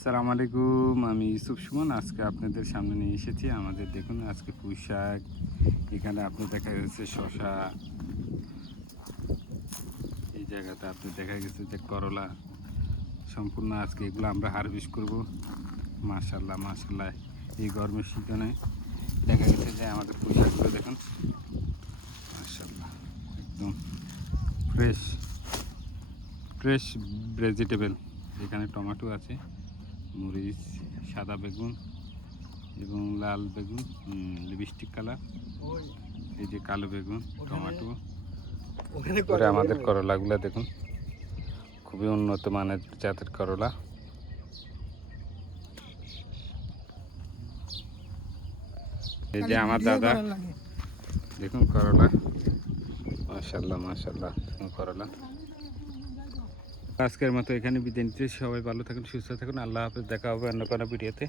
আসসালামু আলাইকুম, আমি ইউসুফ সুমন। আজকে আপনাদের সামনে নিয়ে এসেছি আমাদের, দেখুন আজকে পুঁই শাক, এখানে আপনি দেখা যাচ্ছে শশা, এই জায়গাতে আপনি দেখা গেছে যে করলা। সম্পূর্ণ আজকে এগুলো আমরা হারভেস্ট করব। মাশাআল্লাহ মাশাআল্লাহ, এই গরমের সিজনে দেখা গেছে যে আমাদের পুঁই শাকগুলো দেখুন মাশাআল্লাহ, একদম ফ্রেশ ফ্রেশ ভেজিটেবল। এখানে টমেটো আছে, মরিচ, সাদা বেগুন এবং লাল বেগুন, লিপস্টিক কালার, এই যে কালো বেগুন, টমেটো। করে আমাদের করলাগুলো দেখুন, খুবই উন্নত মানের জাতের করলা। এই যে আমার দাদা, দেখুন করলা, মাশাআল্লাহ মাশাআল্লাহ, করলা। আজকের মতো এখানে বিদায় নিতে, সবাই ভালো থাকুন, সুস্থ থাকুন, আল্লাহ হাফেজ। দেখা হবে অন্য কোনো ভিডিওতে।